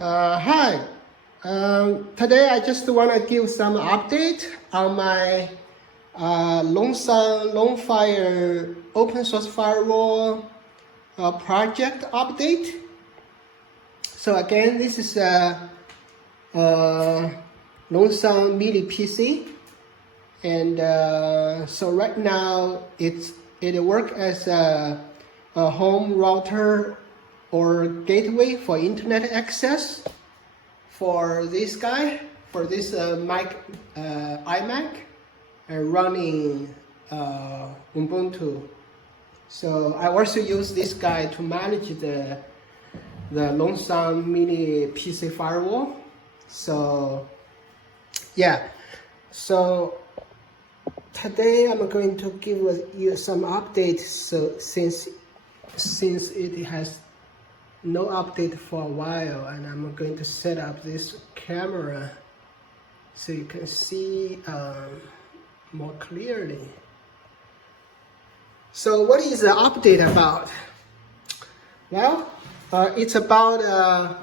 Hi. Today I just want to give some update on my LoongFire open source firewall project update. So again, this is a Loongsun Mini PC, and so right now it works as a home router or gateway for internet access for this guy, for this iMac running Ubuntu. So I also use this guy to manage the Loongsun Mini PC firewall. So yeah, so today I'm going to give you some updates. So since it has no update for a while, and I'm going to set up this camera so you can see more clearly. So what is the update about? Well, it's about a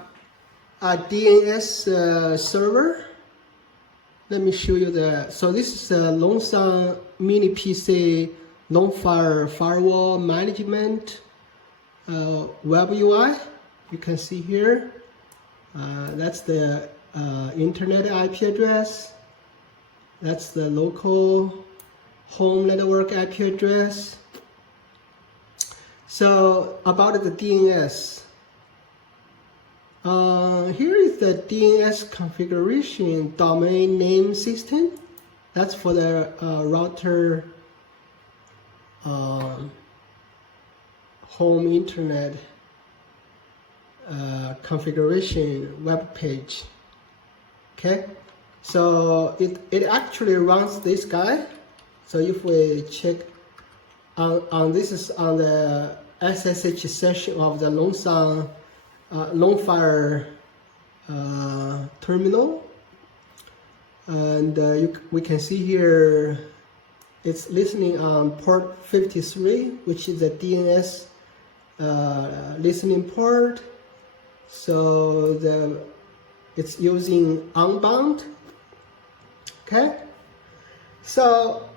DNS server. Let me show you so this is a Loongsun Mini PC LoongFire firewall management web UI. You can see here, that's the internet IP address. That's the local home network IP address. So about the DNS, here is the DNS configuration domain name system. That's for the router home internet configuration web page. Okay, so it actually runs this guy. So if we check on this is on the SSH session of the LoongFire terminal, and we can see here it's listening on port 53, which is the DNS listening port. So it's using unbound. Okay, so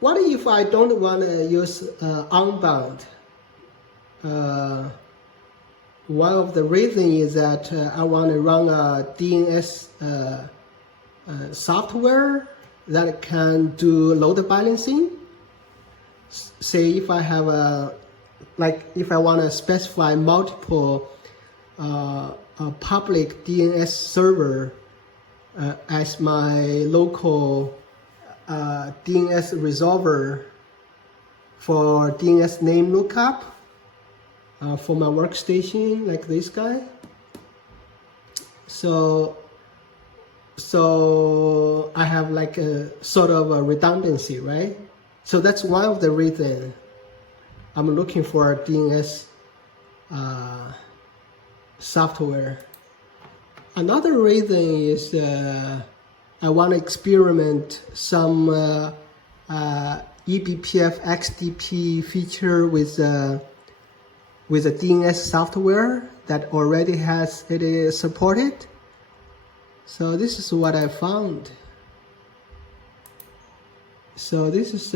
what if I don't want to use unbound? One of the reasons is that I want to run a DNS software that can do load balancing. Say if I have if I want to specify multiple public DNS server as my local DNS resolver for DNS name lookup for my workstation, like this guy. So I have like a sort of a redundancy, right? So that's one of the reasons I'm looking for a DNS software. Another reason is I want to experiment some eBPF XDP feature with a DNS software that already has it is supported. So this is what I found. So this is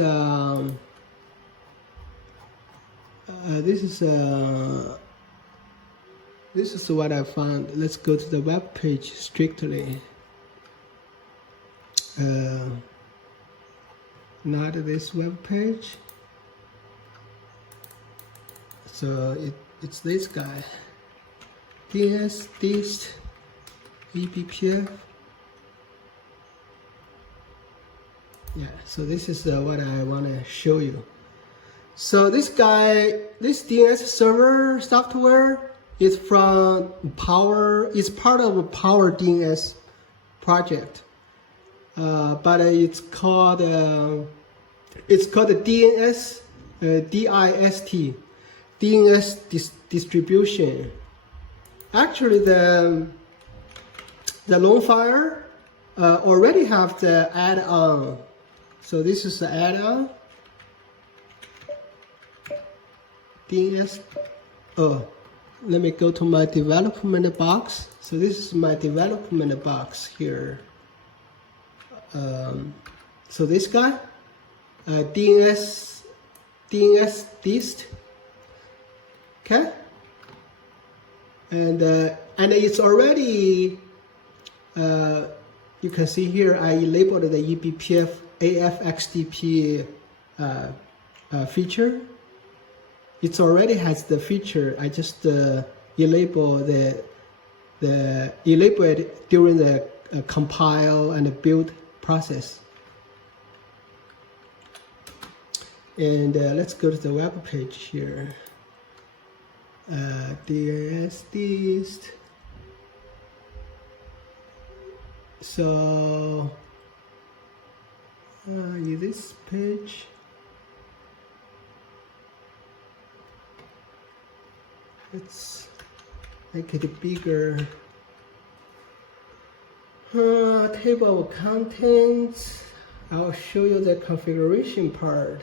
what I found. Let's go to the web page strictly. Not this web page. So it's this guy. DNS dist eBPF. Yeah, so this is what I want to show you. So this DNS server software is from it's part of a Power DNS project, but it's called the DNS DIST DNS distribution. Actually, the LoongFire already have the add-on. So this is the add-on. DNS let me go to my development box. So this is my development box here. So this guy, DNS dist, okay, and it's already. You can see here I labeled the eBPF AFXDP feature. It already has the feature. I just enable it during the compile and build process. And let's go to the web page here. DNS dist. So in this page, let's make it bigger. Table of contents. I'll show you the configuration part.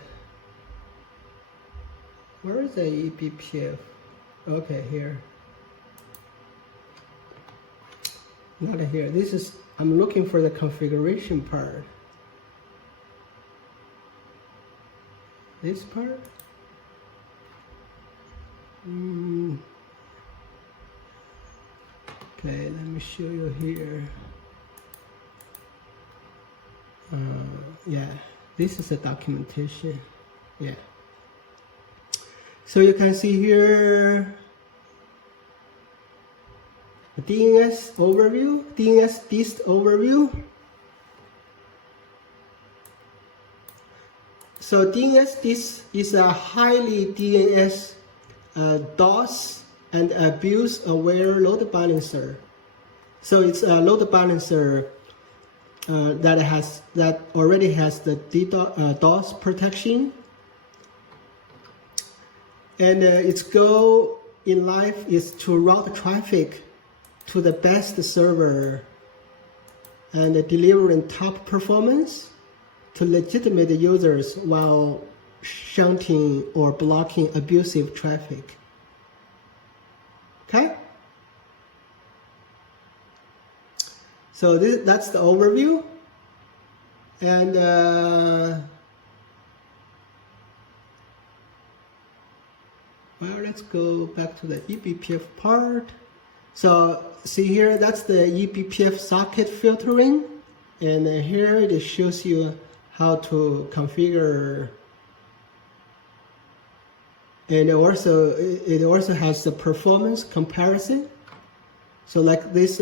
Where is the eBPF? Okay, here. Not here. This is, I'm looking for the configuration part. This part? Okay, let me show you here. Yeah, this is the documentation. Yeah. So you can see here DNS overview, DNS dist overview. So DNS dist is a highly DNS DOS and abuse aware load balancer. So it's a load balancer that already has the DOS protection. And its goal in life is to route traffic to the best server and delivering top performance to legitimate users while shunting or blocking abusive traffic. Okay? So that's the overview. And well, let's go back to the eBPF part. So see here, that's the eBPF socket filtering. And here it shows you how to configure. And it also has the performance comparison. So like this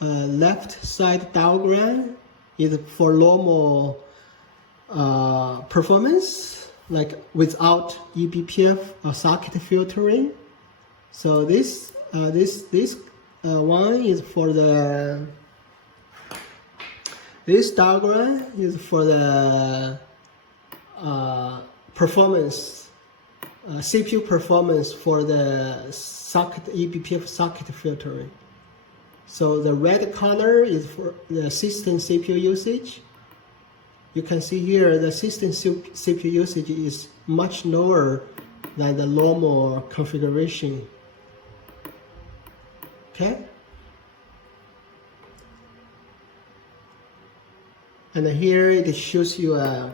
left side diagram is for normal performance, like without eBPF socket filtering. So this one is for the, this diagram is for the performance, CPU performance for the socket eBPF socket filtering. So the red color is for the system CPU usage. You can see here the system CPU usage is much lower than the normal configuration. Okay? And here it shows you a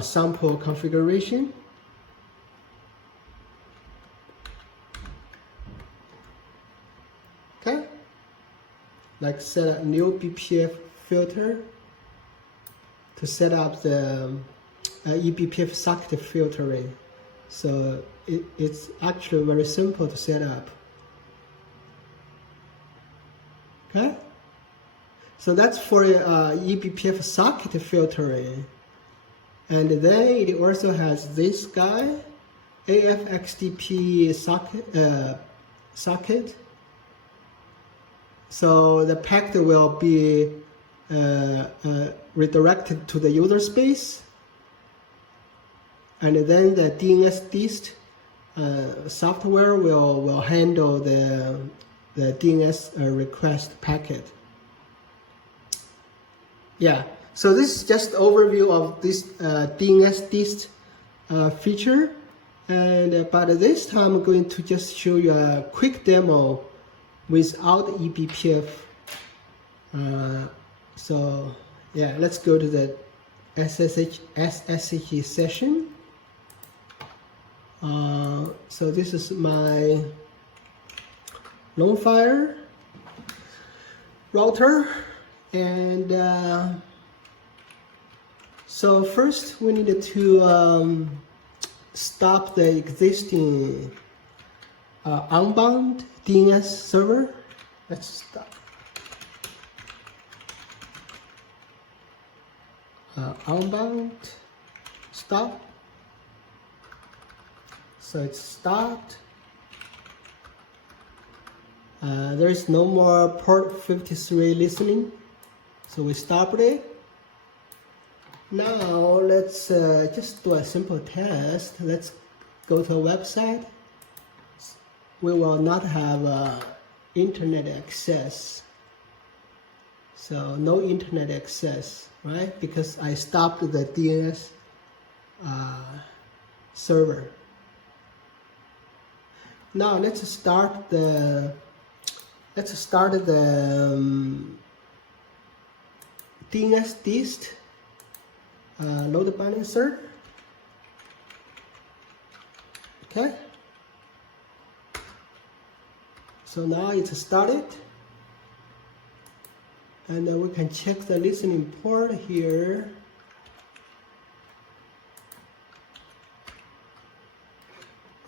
sample configuration. Okay? Like set a new BPF filter to set up the eBPF socket filtering. So it's actually very simple to set up. Okay? So that's for eBPF socket filtering. And then it also has this guy, AFXDP socket. So the packet will be redirected to the user space. And then the DNS dist software will handle the DNS request packet. Yeah, so this is just overview of this DNS dist feature. And but this time I'm going to just show you a quick demo without eBPF. So yeah, let's go to the SSH session. So this is my LoongFire router, and so first we needed to stop the existing unbound DNS server. Let's stop. Unbound, stop. So it's stopped. There is no more port 53 listening, so we stopped it. Now let's just do a simple test. Let's go to a website. We will not have internet access. So no internet access, right? Because I stopped the DNS server. Now let's start the DNS dist load balancer. Okay. So now it's started, and then we can check the listening port here.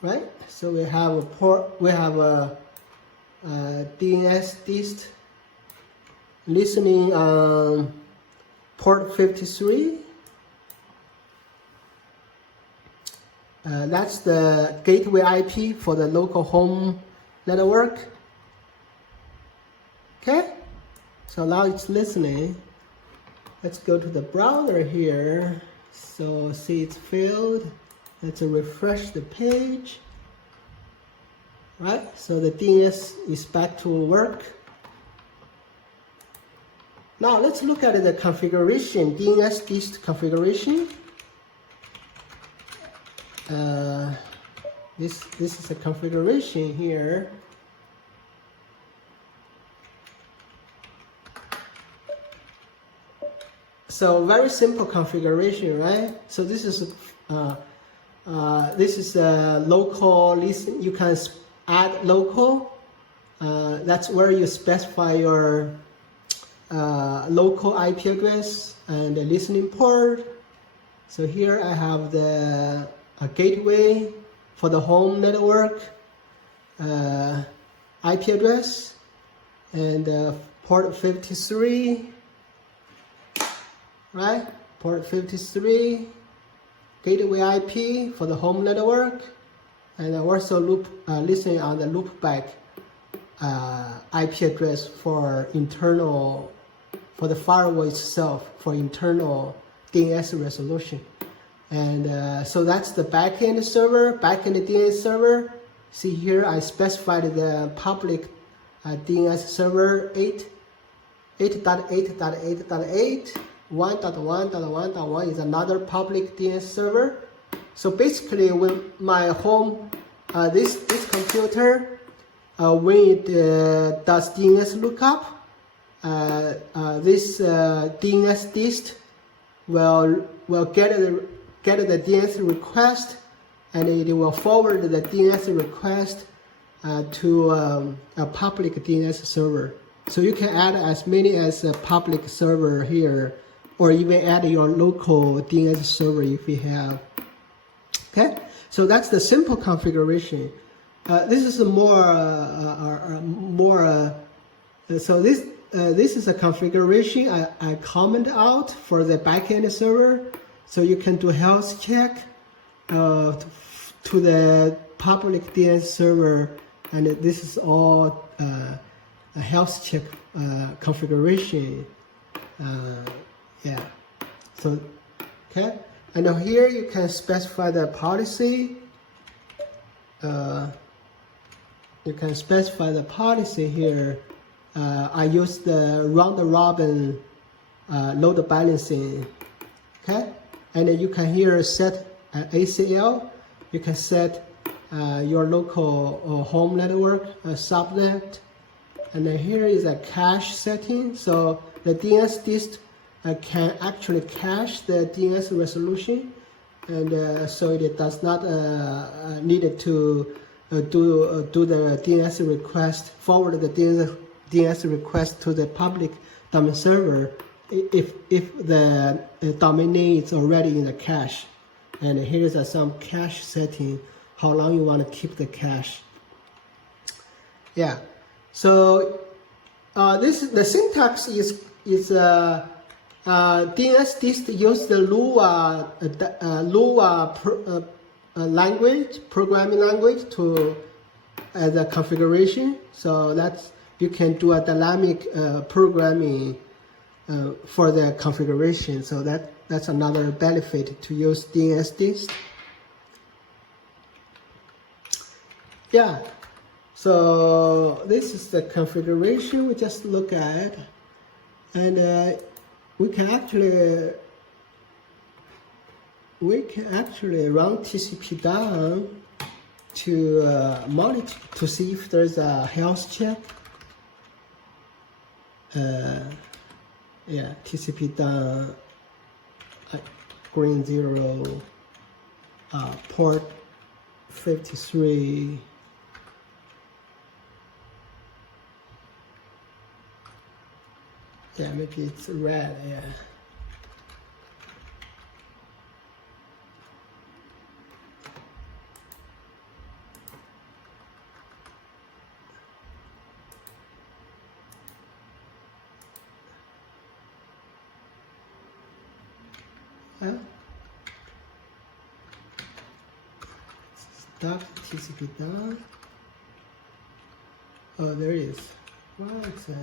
Right. So we have a port. We have a DNS dist listening on port 53. That's the gateway IP for the local home network. Okay, so now it's listening. Let's go to the browser here. So see it's filled. Let's refresh the page. Right, so the DNS is back to work. Now let's look at the configuration, DNS dist configuration. This is a configuration here. So very simple configuration, right? So this is a local listen. You can add local. That's where you specify your local IP address and the listening port. So here I have the gateway for the home network, IP address, and port 53, right? Port 53, gateway IP for the home network, and also listening on the loopback IP address for internal, for the firewall itself, for internal DNS resolution. And so that's the backend server, backend DNS server. See here, I specified the public DNS server 8.8.8.8. 1.1.1.1 is another public DNS server. So basically, when my home, this computer, when it does DNS lookup, this DNS dist will get the DNS request, and it will forward the DNS request to a public DNS server. So you can add as many as a public server here, or even add your local DNS server if you have. Okay, so that's the simple configuration. This is so this is a configuration I comment out for the backend server. So you can do health check to the public DNS server, and this is all a health check configuration. Yeah. So okay, and now here you can specify the policy. You can specify the policy here. I use the round-robin load balancing. Okay, and then you can here set ACL you can set your local home network subnet. And then here is a cache setting. So the DNS dist can actually cache the DNS resolution, and so it does not need to do the DNS request, forward the DNS request to the public domain server if the domain name is already in the cache. And here's some cache setting, how long you want to keep the cache. Yeah, so the syntax is DNS dist use the Lua language, programming language to as a configuration. So that's, you can do a dynamic programming for the configuration. So that's another benefit to use DNS dist. Yeah. So this is the configuration we just look at, and we can actually run TCP down to monitor to see if there's a health check. Yeah, TCP down green 0 port 53. Yeah, maybe it's red, yeah. Stop TCP down. Oh, there it is. What's that?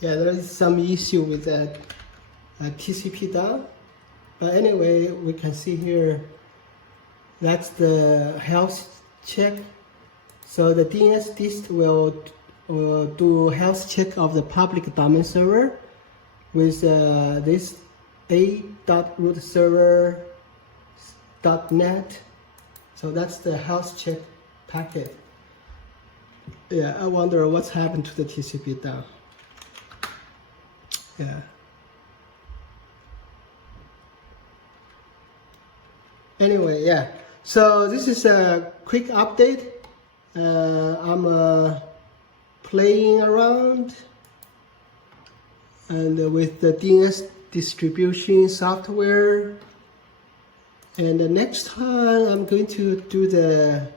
Yeah, there is some issue with that TCP down, but anyway, we can see here that's the health check. So the DNS dist will do health check of the public domain server with this a.root-server.net. So that's the health check packet. Yeah, I wonder what's happened to the TCP down. Yeah. Anyway, yeah. So this is a quick update. I'm playing around and with the DNS distribution software. And the next time I'm going to do the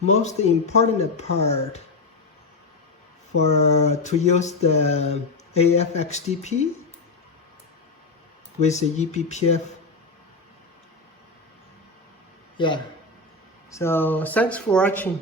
most important part to use the AFXDP with the eBPF. Yeah. So thanks for watching.